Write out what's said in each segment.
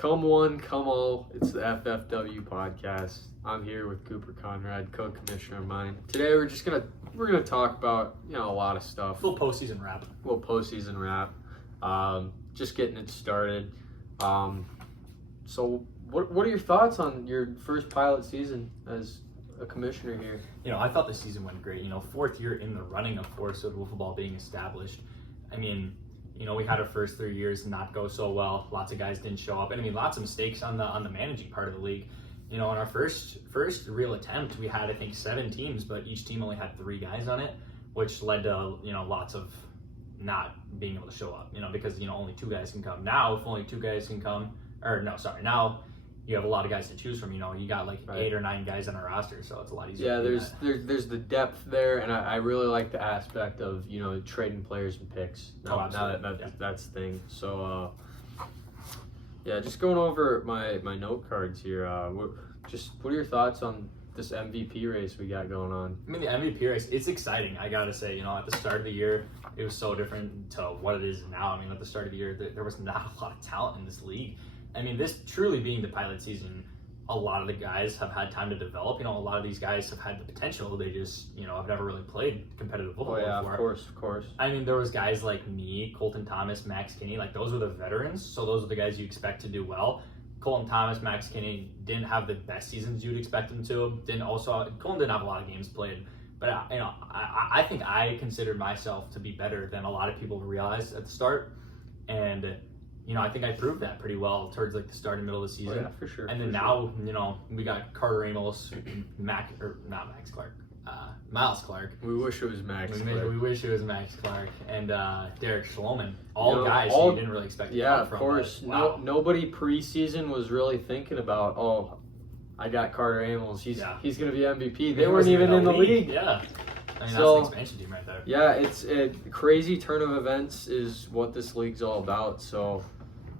Come one, come all. It's the FFW podcast. I'm here with Cooper Conrad, co-commissioner of mine. Today we're gonna talk about a lot of stuff. A little postseason wrap. Just getting it started. So what are your thoughts on your first pilot season as a commissioner here? I thought the season went great. Fourth year in the running of Forest Wiffle ball being established. We had our first 3 years not go so well. Lots of guys didn't show up, and lots of mistakes on the managing part of the league. In our first real attempt, we had 7 teams, but each team only had 3 guys on it, which led to lots of not being able to show up. Because only 2 guys can come. Now, if only 2 guys can come, now you have a lot of guys to choose from. You got right. 8 or 9 guys on our roster, so it's a lot easier. Yeah, there's the depth there, and I really like the aspect of trading players and picks. Now that's the thing. So just going over my note cards here. What are your thoughts on this MVP race we got going on? The MVP race, it's exciting. I gotta say, at the start of the year, it was so different to what it is now. At the start of the year, there was not a lot of talent in this league. This truly being the pilot season, a lot of the guys have had time to develop. A lot of these guys have had the potential. They just, have never really played competitive football before. Of course. There was guys like me, Colton Thomas, Max Kinney. Those were the veterans. So those are the guys you expect to do well. Colton Thomas, Max Kinney didn't have the best seasons you'd expect them to. Colton didn't have a lot of games played. But, I think I considered myself to be better than a lot of people realized at the start. And I think I proved that pretty well towards the start and middle of the season. Oh, yeah, for sure. And then now, we got Carter Amos, Miles Clark. We wish it was Max Clark. We wish it was Max Clark. And Derek Schloman. All guys you didn't really expect to come from. Yeah, of course. Wow. Nobody preseason was really thinking about, I got Carter Amos. He's going to be MVP. They weren't even in the league. Yeah. That's the expansion team right there. Yeah, it's a crazy turn of events is what this league's all about. So,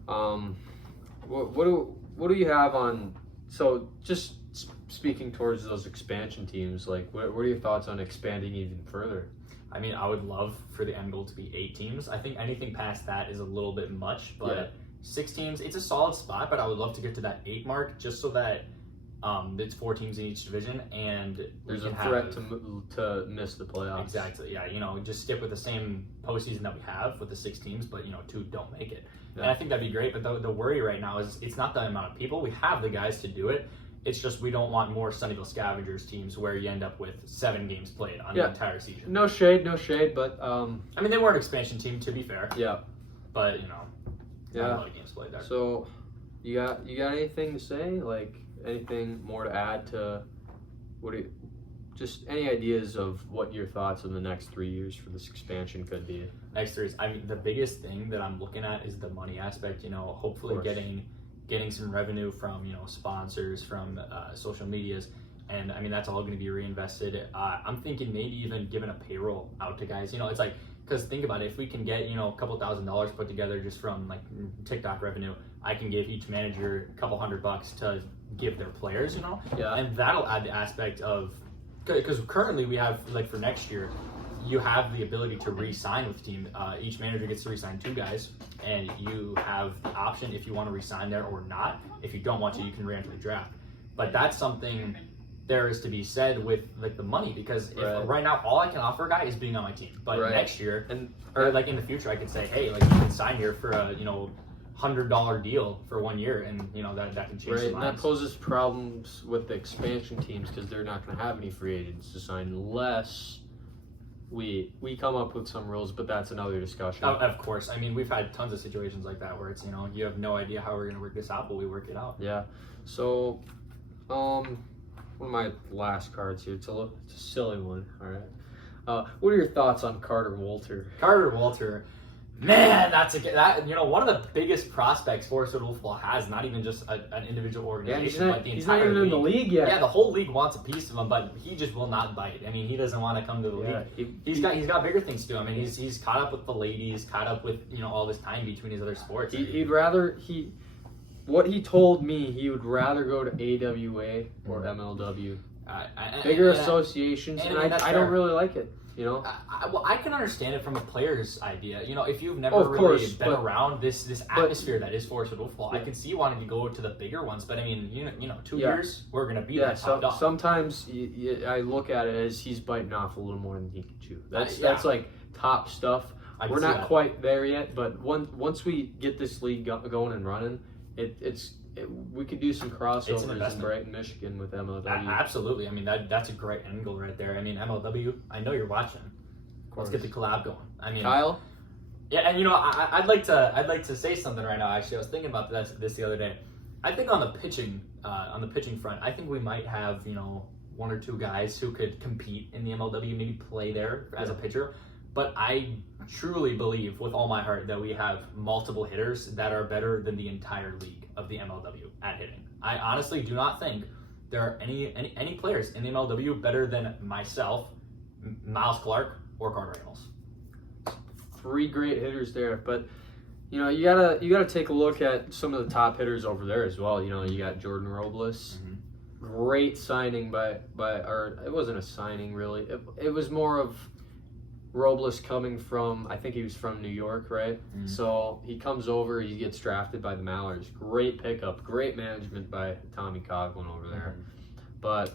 what do you have on? So, just speaking towards those expansion teams, what are your thoughts on expanding even further? I would love for the end goal to be 8 teams. I think anything past that is a little bit much, but 6 teams, it's a solid spot. But I would love to get to that 8 mark, just so that it's 4 teams in each division, and there's a threat to miss the playoffs. Exactly. Yeah. Just skip with the same postseason that we have with the 6 teams, but 2 don't make it. Yeah. And I think that'd be great. But the worry right now is it's not the amount of people. We have the guys to do it. It's just we don't want more Sunnyvale Scavengers teams where you end up with 7 games played on the entire season. No shade, but they were an expansion team, to be fair. Yeah. But not a lot of games played there. So you got anything to say? Anything more to add to just any ideas of what your thoughts on the next 3 years for this expansion could be? Next 3 years, the biggest thing that I'm looking at is the money aspect. Hopefully getting some revenue from sponsors, from social medias, and that's all going to be reinvested. I'm thinking maybe even giving a payroll out to guys. It's because think about it, if we can get a couple $1,000s put together just from TikTok revenue, I can give each manager a couple $100 to give their players, and that'll add the aspect of, because currently we have for next year, you have the ability to re-sign with the team. Each manager gets to re-sign 2 guys, and you have the option if you want to re-sign there or not. If you don't want to, you can re-enter the draft. But that's something there is to be said with the money, because if right now all I can offer a guy is being on my team. But next year, or in the future, I could say, hey, you can sign here for a $100 deal for 1 year, and that can change some and lives. that poses problems with the expansion teams because they're not going to have any free agents to sign unless we come up with some rules, but that's another discussion. Of course. We've had tons of situations like that where it's you have no idea how we're going to work this out, but we work it out. Yeah. So one of my last cards here, it's a silly one. All right. What are your thoughts on Carter Wolter? Man, one of the biggest prospects Forest Wiffle has, not even just an individual organization, but the entire league. He's not even in the league yet. Yeah, the whole league wants a piece of him, but he just will not bite. He doesn't want to come to the league. He's got bigger things to do. He's caught up with the ladies, caught up with all this time between his other sports. What he told me, he would rather go to AWA or MLW. Bigger associations, and I don't really like it. You know, well, I can understand it from a player's idea. You know, if you've never been around this atmosphere that is Forest Wiffle, I can see you wanting to go to the bigger ones. But I mean, you know, 2 years we're gonna be that top dog. Sometimes I look at it as he's biting off a little more than he can chew. That's like top stuff. We're not quite there yet, but once we get this league going and running, we could do some crossovers in Brighton, Michigan with MLW. Absolutely. I mean, that's a great angle right there. I mean, MLW, I know you're watching. Let's get the collab going. I mean, Kyle? Yeah, and you know, I'd like to say something right now. Actually, I was thinking about this the other day. I think on the pitching front, I think we might have, you know, 1 or 2 guys who could compete in the MLW, maybe play there as a pitcher. But I truly believe with all my heart that we have multiple hitters that are better than the entire league of the MLW at hitting. I honestly do not think there are any players in the MLW better than myself, Miles Clark, or Carter Reynolds. 3 great hitters there, but you know, you gotta take a look at some of the top hitters over there as well. You know, you got Jordan Robles. Great signing or it wasn't a signing really. It was more of Robles coming from, I think he was from New York, right? So he comes over, he gets drafted by the Mallards. Great pickup, great management by Tommy Coughlin over there. But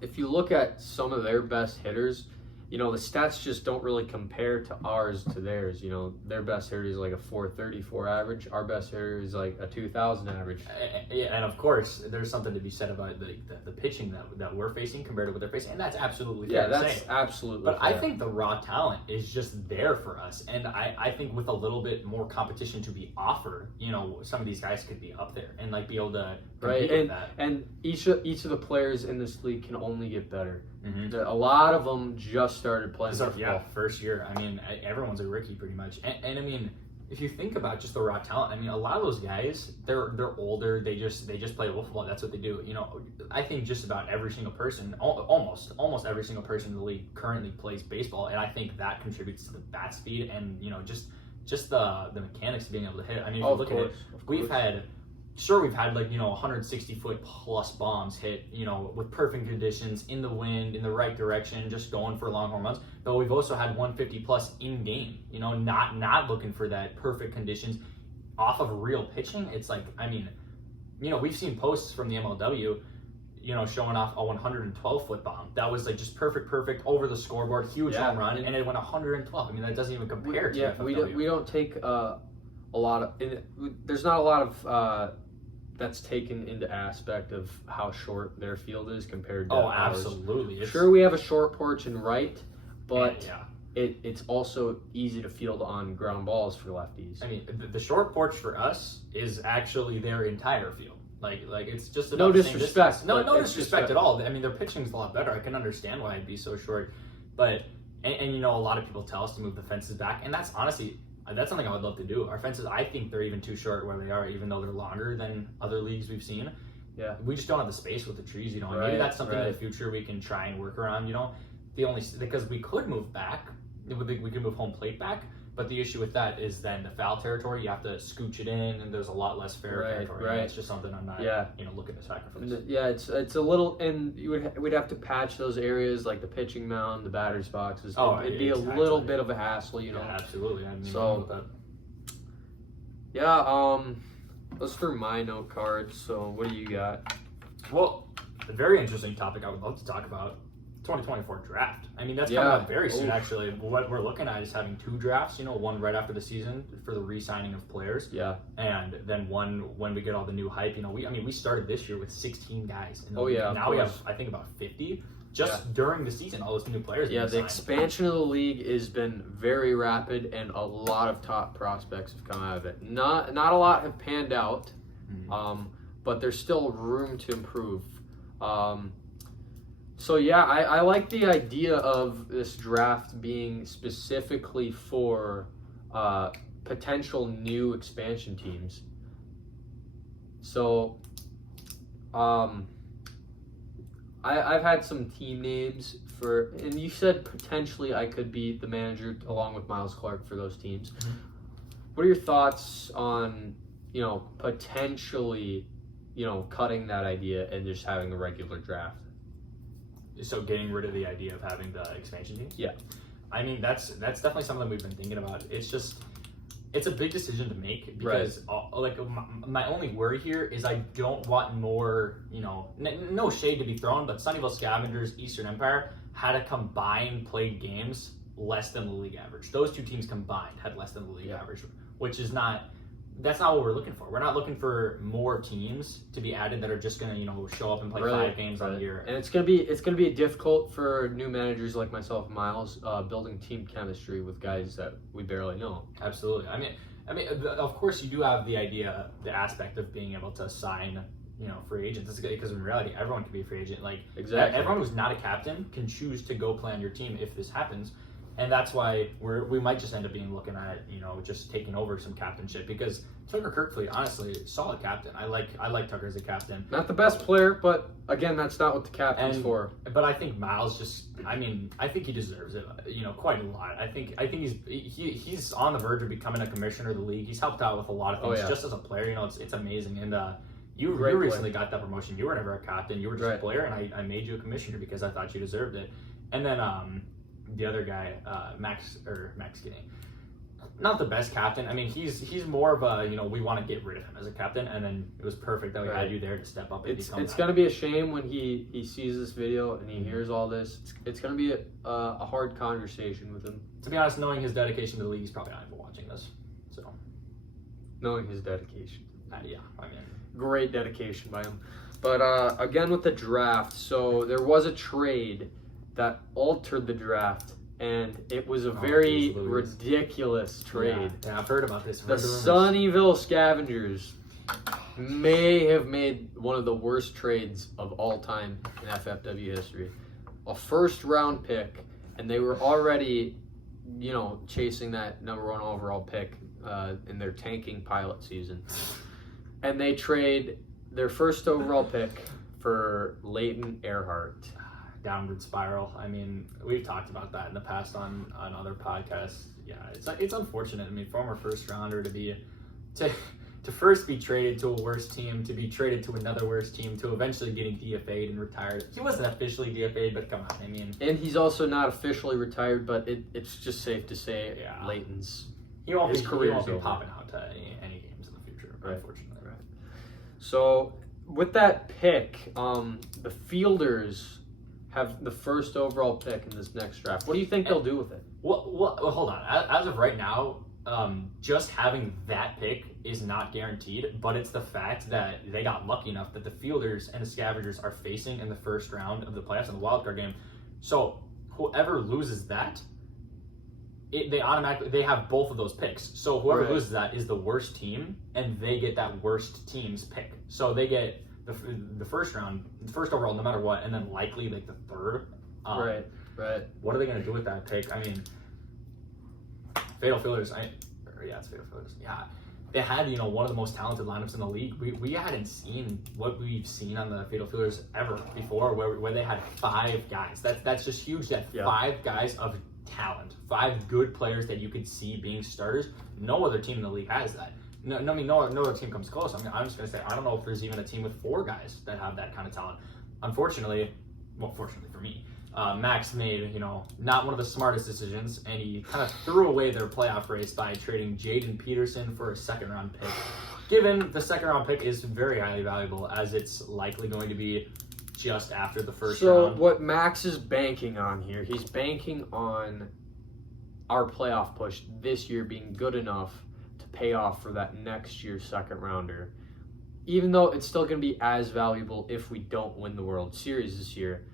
if you look at some of their best hitters, you know, the stats just don't really compare to ours to theirs. You know, their best hitter is like a 434 average. Our best hitter is like a 2,000 average. Yeah, and of course, there's something to be said about the pitching that we're facing compared to what they're facing, and that's absolutely fair to say. Absolutely But fair. I think the raw talent is just there for us, and I think with a little bit more competition to be offered, you know, some of these guys could be up there and like be able to compete with that. And each of the players in this league can only get better. A lot of them just started playing football. Yeah, first year. I mean, everyone's a rookie pretty much. And I mean, if you think about just the raw talent, I mean, a lot of those guys, they're older. They just play football. That's what they do. You know, I think just about every single person, almost every single person in the league currently plays baseball, and I think that contributes to the bat speed and, you know, just the mechanics of being able to hit. I mean, if you look at it, we've had like, you know, 160-foot plus bombs hit, you know, with perfect conditions, in the wind, in the right direction, just going for long home runs. But we've also had 150 plus in game, you know, not looking for that perfect conditions off of real pitching. It's like, I mean, you know, we've seen posts from the MLW, you know, showing off a 112-foot bomb. That was like just perfect over the scoreboard, huge home run, and it went 112. I mean, that doesn't even compare to FFW. We don't take a lot of, there's not a lot of that's taken into aspect of how short their field is compared to ours. Absolutely. Sure, we have a short porch and right, but it's also easy to field on ground balls for lefties. I mean, the short porch for us is actually their entire field. Like it's just no disrespect. No disrespect at all. I mean, their pitching's a lot better. I can understand why it'd be so short, but and you know, a lot of people tell us to move the fences back, and that's honestly. That's something I would love to do. Our fences, I think they're even too short where they are, even though they're longer than other leagues we've seen. Yeah. We just don't have the space with the trees, you know. And maybe that's something in the future we can try and work around, you know. Because we could move back, we could move home plate back, but the issue with that is then the foul territory, you have to scooch it in, and there's a lot less fair territory. Right. It's just something I'm not, you know, looking to sacrifice. Yeah, it's a little, and we'd have to patch those areas like the pitching mound, the batter's boxes. It'd be a little bit of a hassle, you know. Yeah, absolutely. I didn't even know with that. Yeah, let's through my note cards. So what do you got? Well, a very interesting topic I would love to talk about, 2024 draft. I mean, that's coming up very soon, actually. What we're looking at is having 2 drafts, you know, one right after the season for the re-signing of players. Yeah. And then one when we get all the new hype. You know, we started this year with 16 guys. In the league. And now we have, I think, about 50 just during the season, all those new players. Yeah, the expansion of the league has been very rapid, and a lot of top prospects have come out of it. Not a lot have panned out, but there's still room to improve. So yeah, I like the idea of this draft being specifically for potential new expansion teams. So, I've had some team names and you said potentially I could be the manager along with Miles Clark for those teams. What are your thoughts on, you know, potentially, you know, cutting that idea and just having a regular draft? So getting rid of the idea of having the expansion teams? Yeah. I mean, that's definitely something we've been thinking about. It's a big decision to make because my only worry here is I don't want more, no shade to be thrown, but Sunnyvale Scavengers, Eastern Empire had a combined played games less than the league average. Those two teams combined had less than the league average, which is that's not what we're looking for. We're not looking for more teams to be added that are just going to, show up and play 5 games on a year. And it's going to be difficult for new managers like myself and Miles building team chemistry with guys that we barely know. Absolutely. I mean, of course you do have the aspect of being able to sign, free agents. Because in reality, everyone can be a free agent. Like, exactly. Everyone who's not a captain can choose to go play on your team if this happens. And that's why we might just end up looking at, just taking over some captainship, because Tucker Kirkfleet, honestly, solid captain. I like Tucker as a captain. Not the best player, but again, that's not what the captain's for. But I think Miles I think he deserves it, quite a lot. I think he's on the verge of becoming a commissioner of the league. He's helped out with a lot of things just as a player. It's amazing. And you recently got that promotion. You were never a captain. You were just a player, and I made you a commissioner because I thought you deserved it. And then the other guy, Max Skinny, not the best captain. I mean, he's more of a, we want to get rid of him as a captain, and then it was perfect that we had you there to step up and become It's going to be a shame when he sees this video and he hears all this. It's going to be a hard conversation with him. To be honest, knowing his dedication to the league, he's probably not even watching this. So, knowing his dedication. Yeah, I mean, great dedication by him. But again with the draft, so there was a trade that altered the draft, and it was a very ridiculous trade. Yeah, I've heard about this. The Sunnyvale Scavengers may have made one of the worst trades of all time in FFW history. A first-round pick, and they were already, chasing that number 1 overall pick in their tanking pilot season. And they trade their first overall pick for Leighton Earhart. Downward spiral. I mean, we've talked about that in the past on other podcasts. Yeah, it's unfortunate. I mean, former first rounder to first be traded to a worse team, to be traded to another worse team, to eventually getting DFA'd and retired. He wasn't officially DFA'd, but come on, I mean. And he's also not officially retired, but it's just safe to say Leighton's career won't be popping out to any games in the future, unfortunately. Right. So with that pick, the Fielders have the first overall pick in this next draft. What do you think they'll do with it? Well, hold on. As of right now, just having that pick is not guaranteed, but it's the fact that they got lucky enough that the Fielders and the Scavengers are facing in the first round of the playoffs in the wildcard game. So whoever loses that, they have both of those picks. So whoever loses that is the worst team, and they get that worst team's pick. So they get the first round, the first overall, no matter what, and then likely like the third. Right. What are they going to do with that pick? I mean, Fatal Fielders. It's Fatal Fielders. Yeah, they had one of the most talented lineups in the league. We hadn't seen what we've seen on the Fatal Fielders ever before, where they had 5 guys. That's just huge. That 5 guys of talent, 5 good players that you could see being starters. No other team in the league has that. No other team comes close. I mean, I'm just going to say, I don't know if there's even a team with 4 guys that have that kind of talent. Fortunately for me, Max made, not one of the smartest decisions, and he kind of threw away their playoff race by trading Jaden Peterson for a 2nd-round pick. Given the 2nd-round pick is very highly valuable, as it's likely going to be just after the first round. So what Max is banking on here, he's banking on our playoff push this year being good enough pay off for that next year's 2nd rounder, even though it's still going to be as valuable if we don't win the World Series this year.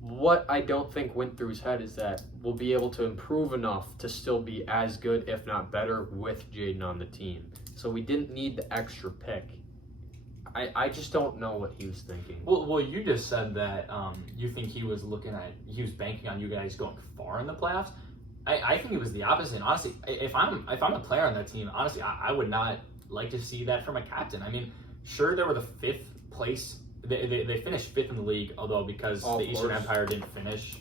What I don't think went through his head is that we'll be able to improve enough to still be as good, if not better, with Jaden on the team. So we didn't need the extra pick. I just don't know what he was thinking. Well, you just said that you think he was banking on you guys going far in the playoffs. I think it was the opposite. And honestly, if I'm a player on that team, honestly, I would not like to see that from a captain. I mean, sure, they were the 5th place. They finished 5th in the league, although because the Eastern Empire didn't finish,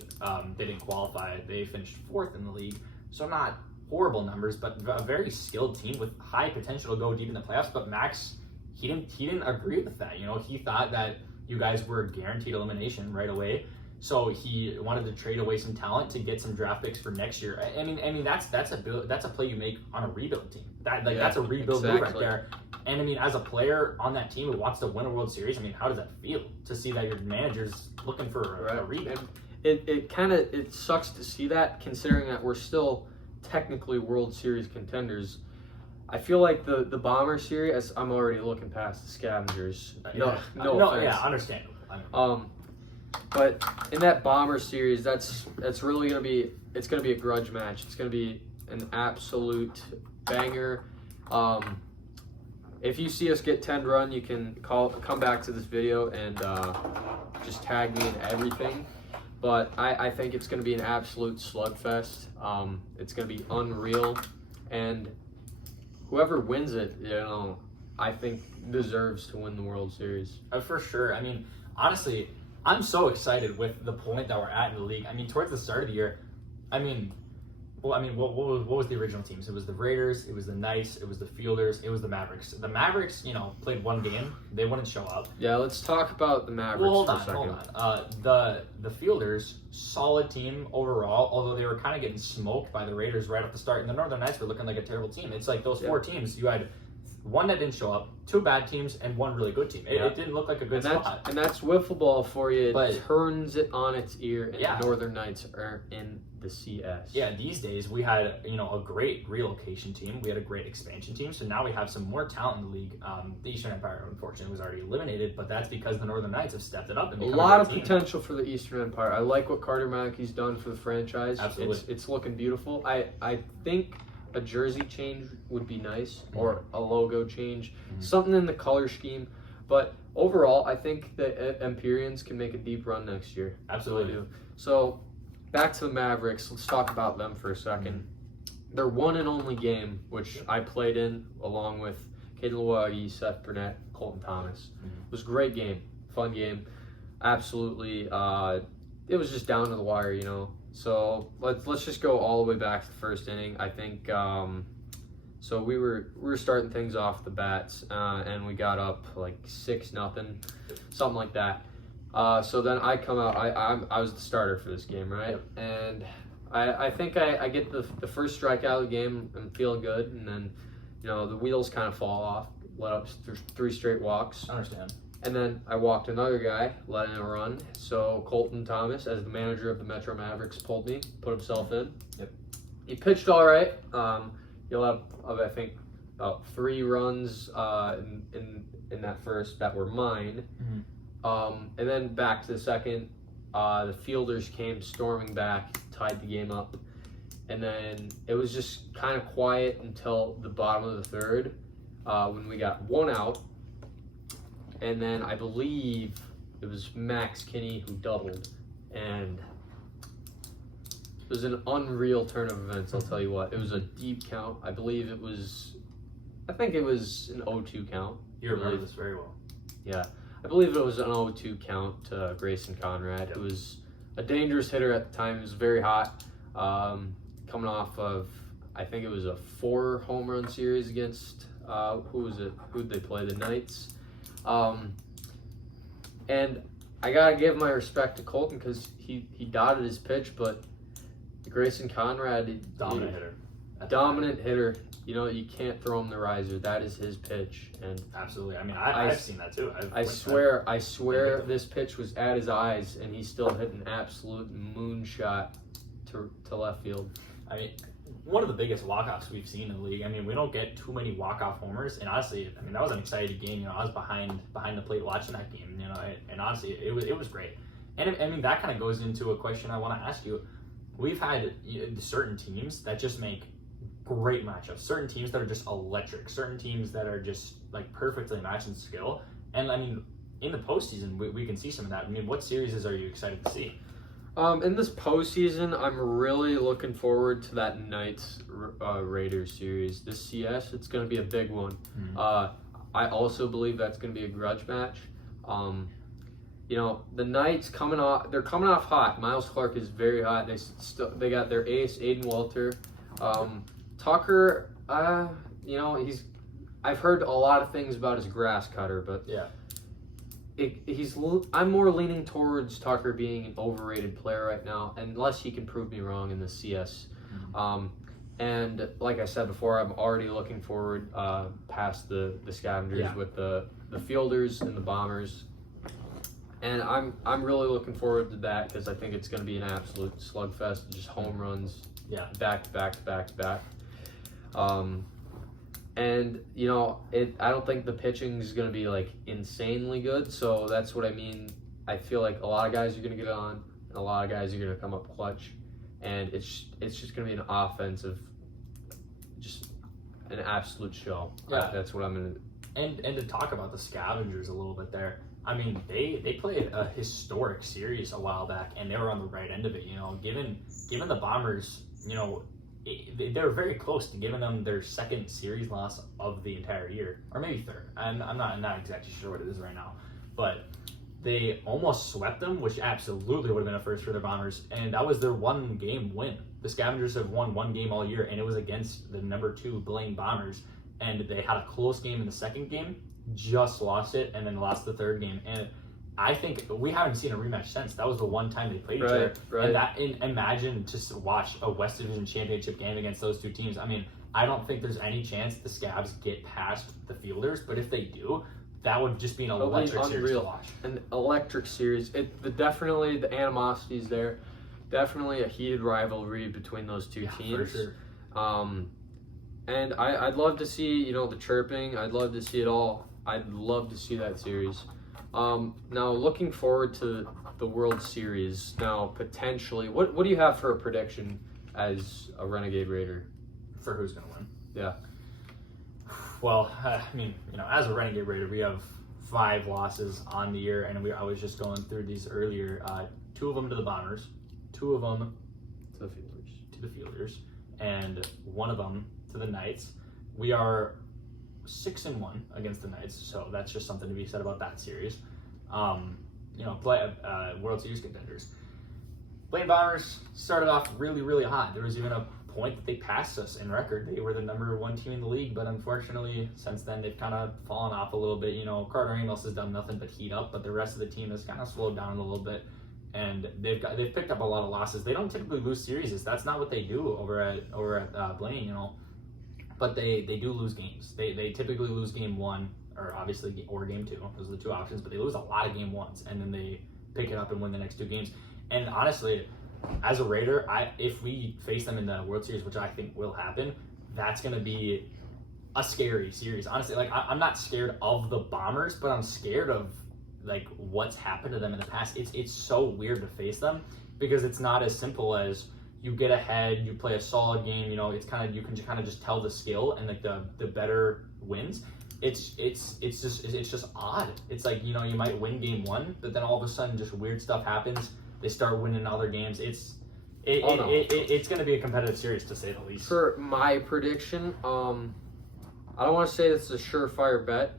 they didn't qualify. They finished 4th in the league. So not horrible numbers, but a very skilled team with high potential to go deep in the playoffs. But Max, he didn't agree with that. He thought that you guys were guaranteed elimination right away. So he wanted to trade away some talent to get some draft picks for next year. I mean that's a play you make on a rebuild team. That's a rebuild move right there. And I mean, as a player on that team who wants to win a World Series, I mean, how does that feel to see that your manager's looking for a rebuild? It sucks to see that, considering that we're still technically World Series contenders. I feel like the Bomber series, I'm already looking past the Scavengers. No offense. Yeah, understandable. But in that Bomber series, that's really gonna be a grudge match. It's gonna be an absolute banger. If you see us get 10 run, you can come back to this video and just tag me in everything. But I think it's gonna be an absolute slugfest. It's gonna be unreal, and whoever wins it, I think deserves to win the World Series. For sure. I mean, honestly, I'm so excited with the point that we're at in the league. I mean, towards the start of the year, what was the original teams? It was the Raiders, it was the Knights, it was the Fielders, it was the Mavericks. The Mavericks, played one game. They wouldn't show up. Yeah, let's talk about the Mavericks for a second. Hold on. The Fielders, solid team overall, although they were kind of getting smoked by the Raiders right off the start. And the Northern Knights were looking like a terrible team. It's like those four teams, you had one that didn't show up, two bad teams, and one really good team. It didn't look like a good spot. And that's wiffle ball for you. It turns it on its ear, and the Northern Knights are in the CS. Yeah, these days we had a great relocation team. We had a great expansion team. So now we have some more talent in the league. The Eastern Empire, unfortunately, was already eliminated, but that's because the Northern Knights have stepped it up and become a lot of potential for the Eastern Empire. I like what Carter Mackey's done for the franchise. Absolutely, it's looking beautiful. I think a jersey change would be nice, or a logo change, something in the color scheme. But overall, I think the Empyreans can make a deep run next year. Absolutely. So back to the Mavericks. Let's talk about them for a second. Their one and only game, which I played in along with Caden Lawagi, Seth Burnett, Colton Thomas. It was a great game, fun game. Absolutely, it was just down to the wire, So let's just go all the way back to the first inning. I think so. We were starting things off the bats, and we got up like 6-0, something like that. So then I come out. I was the starter for this game, right? Yep. And I think I get the first strikeout of the game. I'm feeling good, and then the wheels kind of fall off. Let up 3 straight walks. I understand. And then I walked another guy, let him run. So Colton Thomas, as the manager of the Metro Mavericks, pulled me, put himself in. Yep. He pitched all right. He'll have, I think, about 3 runs in that first that were mine. And then back to the second, the Fielders came storming back, tied the game up. And then it was just kind of quiet until the bottom of the third, when we got 1 out. And then I believe it was Max Kinney who doubled. And it was an unreal turn of events, I'll tell you what. It was a deep count. I think it was an 0-2 count. You remember this very well. Yeah. I believe it was an 0-2 count to Grayson Conrad. It was a dangerous hitter at the time. It was very hot. Coming off of, I think it was a 4 home run series against, who'd they play? The Knights. And I gotta give my respect to Colton because he dotted his pitch, but Grayson Conrad, dominant hitter. You can't throw him the riser. That is his pitch, and absolutely. I mean, I've seen that too. I swear, this pitch was at his eyes, and he still hit an absolute moonshot to left field. I mean, one of the biggest walk-offs we've seen in the league. I mean, we don't get too many walk-off homers, and honestly, I mean, that was an exciting game. I was behind the plate watching that game, and honestly, it was great. And I mean, that kind of goes into a question I want to ask you. We've had certain teams that just make great matchups, certain teams that are just electric, certain teams that are just like perfectly matched in skill. And I mean, in the postseason, we can see some of that. I mean, what series are you excited to see? In this postseason, I'm really looking forward to that Knights Raiders series. This CS, it's going to be a big one. I also believe that's going to be a grudge match. The Knights they're coming off hot. Miles Clark is very hot. They got their ace, Aiden Walter. Tucker, I've heard a lot of things about his grass cutter, but I'm more leaning towards Tucker being an overrated player right now, unless he can prove me wrong in the CS. And like I said before, I'm already looking forward past the scavengers with the fielders and the bombers. And I'm really looking forward to that because I think it's going to be an absolute slugfest, just home runs, back to back to back to back. And you know, I don't think the pitching is going to be like insanely good. So that's what I mean. I feel like a lot of guys are going to get on, and a lot of guys are going to come up clutch, and it's just going to be an offensive, just an absolute show. Yeah, that's what I'm going to. And to talk about the scavengers a little bit there. I mean, they played a historic series a while back, and they were on the right end of it. You know, given the Bombers, you know, they were very close to giving them their second series loss of the entire year, or maybe third. I'm not exactly sure what it is right now, but they almost swept them, which absolutely would have been a first for the Bombers, and that was their 1-game win. The Scavengers have won 1 game all year, and it was against the number 2 Blaine Bombers, and they had a close game in the second game. Just lost it, and then lost the third game. And I think we haven't seen a rematch since. That was the one time they played each other. Right. And imagine just watch a West Division championship game against those 2 teams. I mean, I don't think there's any chance the Scavs get past the Fielders, but if they do, that would just be an electric series to watch. An electric series. Definitely the animosity is there. Definitely a heated rivalry between those 2 teams. For sure. And I'd love to see, you know, the chirping. I'd love to see it all. I'd love to see that series. Now, looking forward to the World Series. Now, potentially, what do you have for a prediction as a Renegade Raider? For who's going to win? Yeah. Well, I mean, you know, as a Renegade Raider, we have 5 losses on the year, and I was just going through these earlier. 2 of them to the Bombers, 2 of them to the Fielders, and 1 of them to the Knights. We are 6-1 against the Knights, so that's just something to be said about that series. You know, World Series contenders. Blaine Bombers started off really, really hot. There was even a point that they passed us in record. They were the number 1 team in the league, but unfortunately, since then they've kind of fallen off a little bit. You know, Carter Amos has done nothing but heat up, but the rest of the team has kind of slowed down a little bit, and they've picked up a lot of losses. They don't typically lose series. That's not what they do over at Blaine. You know. But they do lose games. They typically lose game 1, or obviously, or game 2. Those are the 2 options. But they lose a lot of game 1s, and then they pick it up and win the next 2 games. And honestly, as a Raider, if we face them in the World Series, which I think will happen, that's going to be a scary series. Honestly, like I'm not scared of the Bombers, but I'm scared of like what's happened to them in the past. It's so weird to face them because it's not as simple as you get ahead, you play a solid game, you know, it's kind of, you can kind of just tell the skill and like the better wins. It's just odd. It's like, you know, you might win game 1, but then all of a sudden just weird stuff happens. They start winning other games. It's going to be a competitive series to say the least. For my prediction, I don't want to say it's a surefire bet,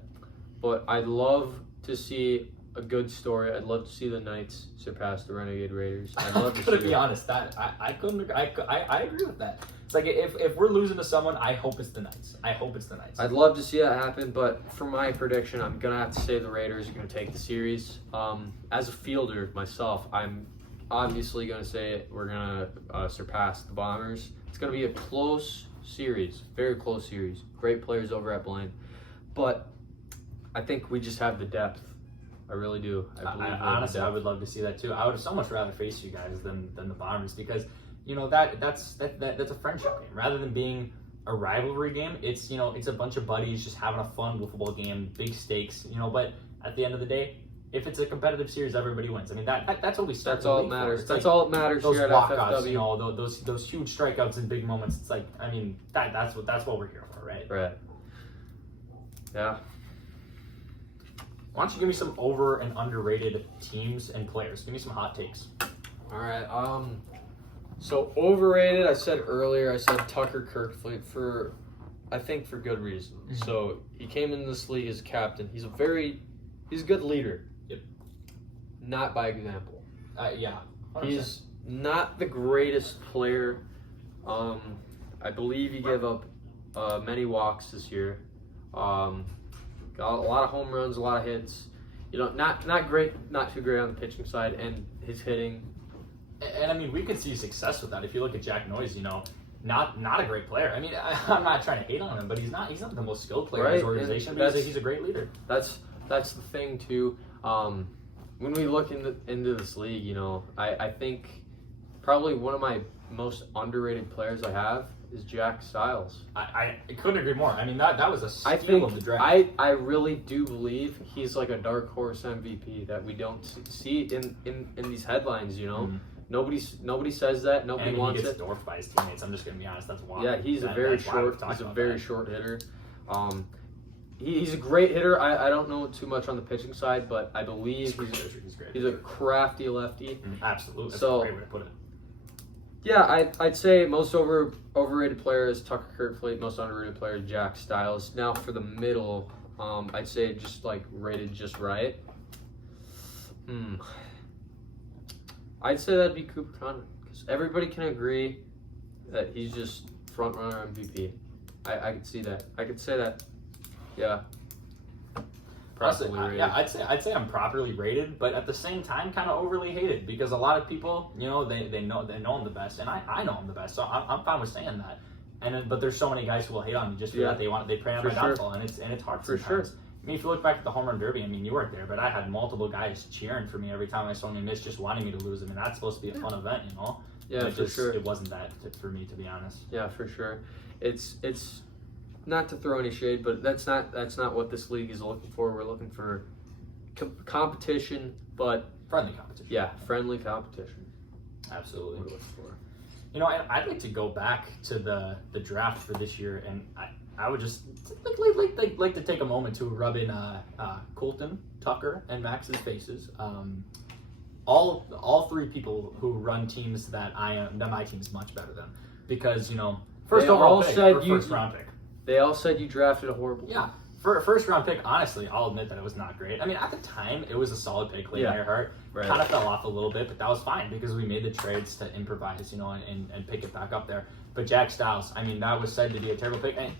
but I'd love to see a good story. I'd love to see the Knights surpass the Renegade Raiders. I'd love to be honest, that I agree with that. It's like if we're losing to someone, I hope it's the Knights. I'd love to see that happen, but for my prediction, I'm gonna have to say the Raiders are gonna take the series. As a fielder myself, I'm obviously gonna say we're gonna surpass the Bombers. It's gonna be a close series, very close series. Great players over at Blaine, but I think we just have the depth. I really do. Honestly, I would love to see that too. I would so much rather face you guys than the Bombers because, you know, that's a friendship game rather than being a rivalry game. It's, you know, it's a bunch of buddies just having a fun football game, big stakes, you know. But at the end of the day, if it's a competitive series, everybody wins. I mean, that's what we start. That's all that matters. That's all that matters here at FFW. You know, those huge strikeouts in big moments. It's like, I mean, that's what we're here for, right? Right. Yeah. Why don't you give me some over and underrated teams and players? Give me some hot takes. All right. So overrated. I said Tucker Kirkfleet for good reason. Mm-hmm. So he came into this league as a captain. He's a good leader. Yep. Not by example. Yeah. 100%. He's not the greatest player. I believe he gave up many walks this year. Got a lot of home runs, a lot of hits. you know, not great, not too great on the pitching side, and his hitting. And I mean, we could see success with that. If you look at Jack Noyes, you know, not a great player. I mean, I'm not trying to hate on him, but he's not the most skilled player in his organization. But he's a great leader. That's the thing too. When we look into this league, you know, I think probably one of my most underrated players I have is Jack Stiles. I couldn't agree more. I mean, that was a steal of the draft. I really do believe he's like a dark horse MVP that we don't see in these headlines, you know. Mm-hmm. Nobody says that. Nobody wants it. He gets dwarfed by his teammates. I'm just gonna be honest. That's wild. Yeah, he's a very short hitter. He's a great hitter. I don't know too much on the pitching side, but I believe he's a crafty lefty. Absolutely. That's so, a great way to put it. Yeah, I'd say most overrated player is Tucker Kirkfleet. Most underrated player is Jack Stiles. Now for the middle, I'd say just like rated just right. I'd say that'd be Cooper Conner because everybody can agree that he's just front runner MVP. I could see that. I could say that. Yeah. Properly rated. Yeah, I'd say I'm properly rated, but at the same time, kind of overly hated because a lot of people, you know, they know I'm the best, and I know I'm the best, so I'm fine with saying that. But there's so many guys who will hate on me just for that. They prey on my downfall, and it's hard for sometimes. sure. I mean, if you look back at the home run derby, I mean, you weren't there, but I had multiple guys cheering for me every time I saw me miss, just wanting me to lose. I mean, that's supposed to be a fun event, you know. Yeah, for sure. It wasn't that for me, to be honest. Yeah, for sure. It's not to throw any shade, but that's not what this league is looking for. We're looking for competition, but friendly competition. Yeah, friendly competition. Absolutely. What we're looking for. You know, I'd like to go back to the draft for this year, and I would just like to take a moment to rub in Colton, Tucker, and Max's faces. All three people who run teams that my team is much better than, because you know, first round pick. They all said you drafted a horrible. Yeah. For a first round pick, honestly, I'll admit that it was not great. I mean, at the time, it was a solid pick. Clayton Earhart kind of fell off a little bit, but that was fine because we made the trades to improvise, you know, and pick it back up there. But Jack Stiles, I mean, that was said to be a terrible pick. And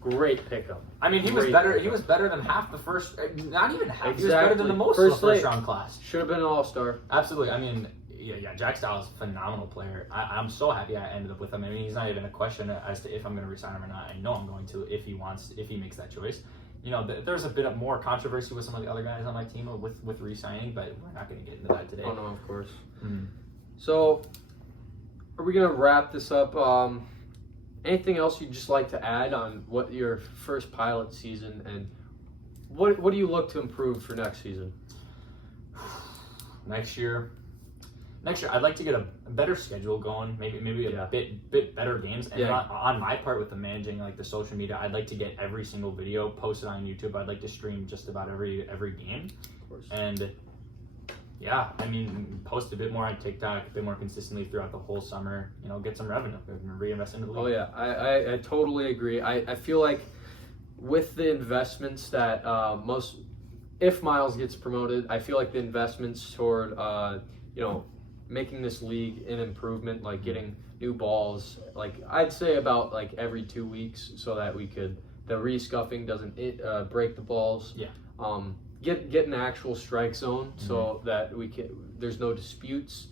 great pickup. I mean, he was better. He was better than half the first. Not even half. Exactly. He was better than the most of the first round class. Should have been an all-star. Absolutely. I mean, yeah. Jack Stiles, phenomenal player. I'm so happy I ended up with him. I mean, he's not even a question as to if I'm going to resign him or not. I know I'm going to if he makes that choice. You know, there's a bit of more controversy with some of the other guys on my team with re-signing, but we're not going to get into that today. Oh, no, of course. So, are we going to wrap this up? Anything else you'd just like to add on what your first pilot season, and what do you look to improve for next season? Next year, I'd like to get a better schedule going. Maybe a bit better games. And on my part with the managing like the social media, I'd like to get every single video posted on YouTube. I'd like to stream just about every game. Of course. And yeah, I mean, post a bit more on TikTok, a bit more consistently throughout the whole summer. You know, get some revenue and reinvest into the league. Oh yeah, I totally agree. I feel like with the investments that if Miles gets promoted, I feel like the investments toward making this league an improvement, like getting new balls, like I'd say about like every 2 weeks, so that the re-scuffing doesn't break the balls. Yeah. Get an actual strike zone so that there's no disputes.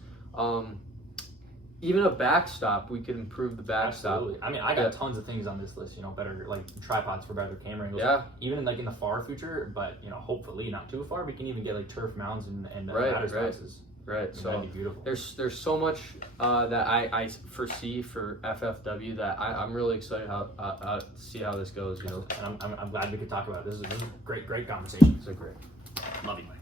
Even a backstop, we could improve the backstop. Absolutely. I mean, I got tons of things on this list. You know, better like tripods for better camera angles. Yeah. Even in the far future, but you know, hopefully not too far. We can even get like turf mounds and batters boxes. Right, so that'd be beautiful. There's so much that I foresee for FFW that I'm really excited to see how this goes. You know, and I'm glad we could talk about it. This is a great conversation. It's a great. Love you, Mike.